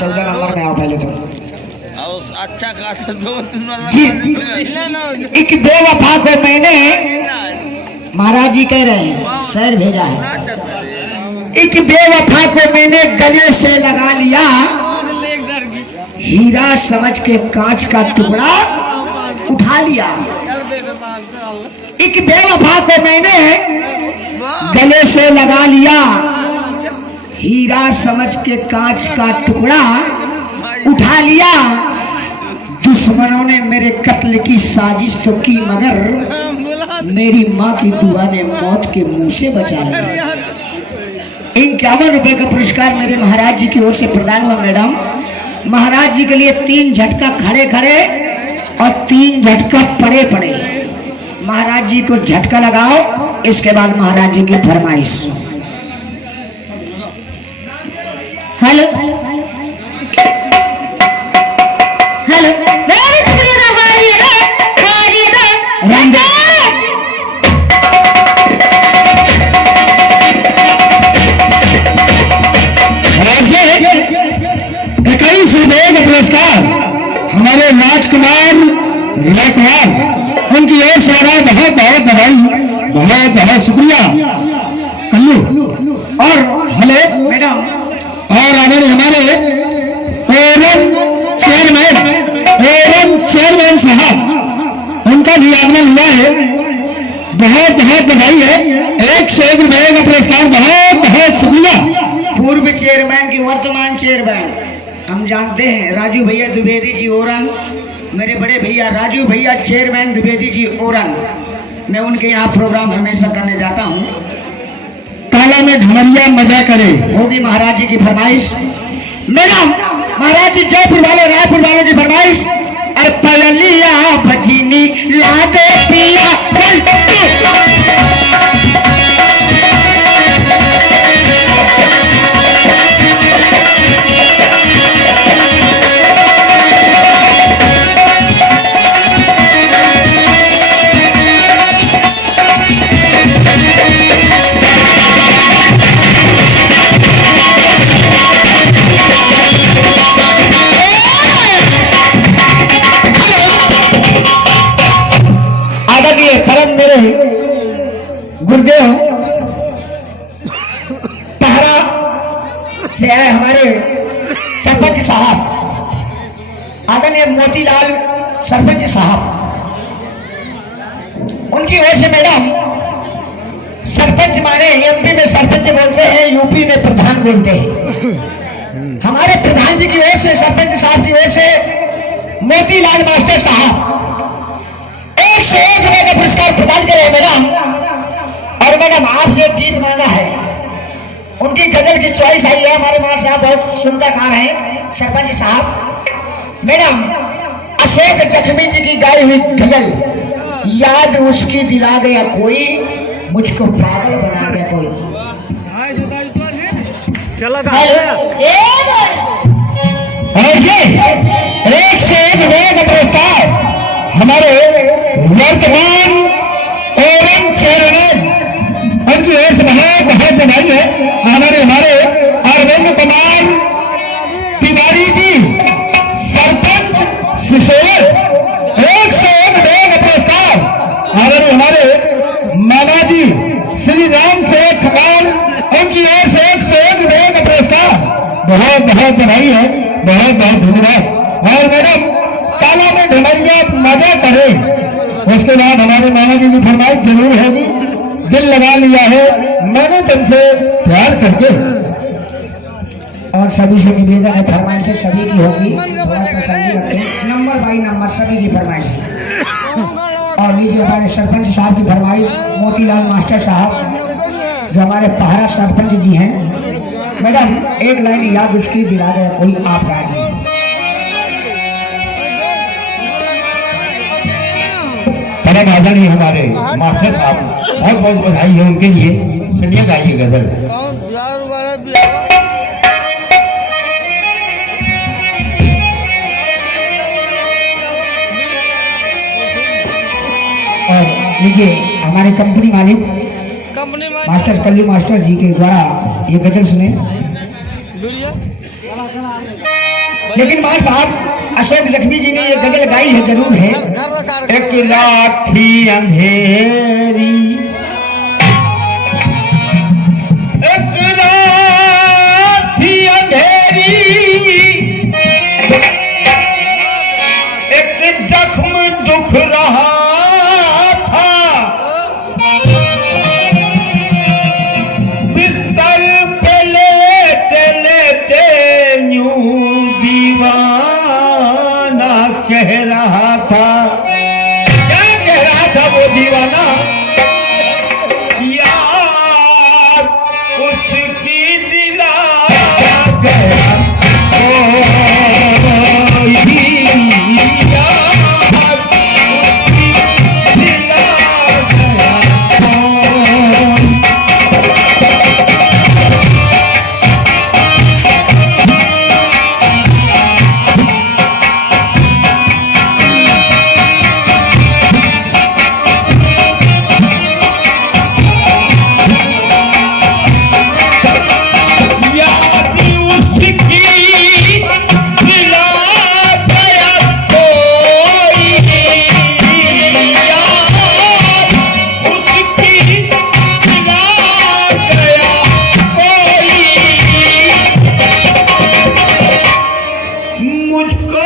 14 number में आओ पहले तो। अच्छा खासा जी, एक बेवफा को मैंने, महाराज जी कह रहे हैं, शहर भेजा है। एक बेवफा को मैंने गले से लगा लिया, हीरा समझ के कांच का टुकड़ा उठा लिया। एक बेवफा को मैंने गले से लगा लिया, हीरा समझ के कांच का टुकड़ा उठा लिया। दुश्मनों ने मेरे कत्ल की साजिश तो की, मगर मेरी माँ की दुआ ने मौत के मुंह से बचा लिया। 51 रुपए का पुरस्कार मेरे महाराज जी की ओर से प्रदान हुआ। मैडम, महाराज जी के लिए 3 झटका खड़े खड़े और 3 झटका पड़े पड़े। महाराज जी को झटका लगाओ, इसके बाद महाराज जी की फरमाइश। हेलो हेलो, पुरस्कार हमारे राजकुमार राठौर, उनकी ओर से बहुत बहुत बधाई, बहुत बहुत शुक्रिया कल्लू। और हेलो मैडम, और हमारे चेयरमैन साहब, उनका भी आगमन हुआ है, बहुत बहुत बधाई है। 1 से 1 रुपए का पुरस्कार, बहुत बहुत शुक्रिया। पूर्व चेयरमैन की वर्तमान चेयरमैन हम जानते हैं, राजू भैया द्विवेदी जी ओरन, मेरे बड़े भैया राजू भैया चेयरमैन द्विवेदी जी ओरन। मैं उनके यहाँ प्रोग्राम हमेशा करने जाता हूँ। ताला में ढमरिया मजा करे, होगी महाराज जी की फरमाइश। मैडम, महाराज जी जयपुर वाले रायपुर वालों की फरमाइश। अरे पललिया बजीनी लादे पिया गुरुदेव पहरा से आए हमारे सरपंच साहब, आदरणीय मोतीलाल सरपंच साहब, उनकी ओर से मैडम, सरपंच माने एमपी में सरपंच बोलते हैं, यूपी में प्रधान बोलते हैं। हमारे प्रधान जी की ओर से, सरपंच साहब की ओर से मोतीलाल मास्टर साहब 1 से 1 रुपए का पुरस्कार प्रदान करें मैडम। और मैडम, आपसे एक गीत मांगा है, उनकी गजल की चॉइस आई है। हमारे मार साहब बहुत सुंदर कार हैं, सरपंच साहब। मैडम, अशोक जख्मी जी की गाई हुई गजल, याद उसकी दिला गया कोई, मुझको पागल बना गया कोई। चला था ये 1 से 1 रुपए का पुरस्कार हमारे वर्तमान ओरन चेयरमैन, उनकी ओर से बहुत बहुत बधाई है। हमारे अरविंद कुमार तिवारी जी, सरपंच सिसोर, 1 से 1 रुपए का पुरस्कार। हमारे मामा जी श्री राम सेवक खपाल, उनकी ओर से 1 से 1 रुपए का पुरस्कार, बहुत बहुत बधाई है, बहुत बहुत धन्यवाद। और मैडम, ताला में ढमरिया मजा करे, उसके बाद हमारे मामा जी की फरमाइश जरूर होगी। दिल लगा लिया है मैंने तुमसे प्यार करके, और सभी से निवेदन है, फरमाइश सभी की होगी, नंबर बाई नंबर सभी की फरमाइश। और लीजिए हमारे सरपंच साहब की फरमाइश, मोतीलाल मास्टर साहब जो हमारे पहरा सरपंच जी हैं। मैडम, 1 लाइन याद उसकी दिला गया कोई, आप गाइए। परम आदरणीय हमारे मास्टर साहब, बहुत बहुत बधाई है उनके लिए। सुनिए, गाइए गजल। और लीजिए हमारे कंपनी मालिक मास्टर कल्लू मास्टर जी के द्वारा ये गजल सुने। लेकिन मार साहब अशोक जख्मी जी ने ये गजल गाई है जरूर है। एक लाठी अंधेरी, एक लाठी अंधेरी, एक जख्म दुख रहा था, बिस्तर पे लेटे लेटे यूं दीवाना कह रहा था। क्या कह रहा था वो दीवाना? यार उसकी दिला गया कोई, यार उसकी दिला गया कोई। याद उसकी दिला गया कोई, याद उसकी दिला गया कोई। मुझको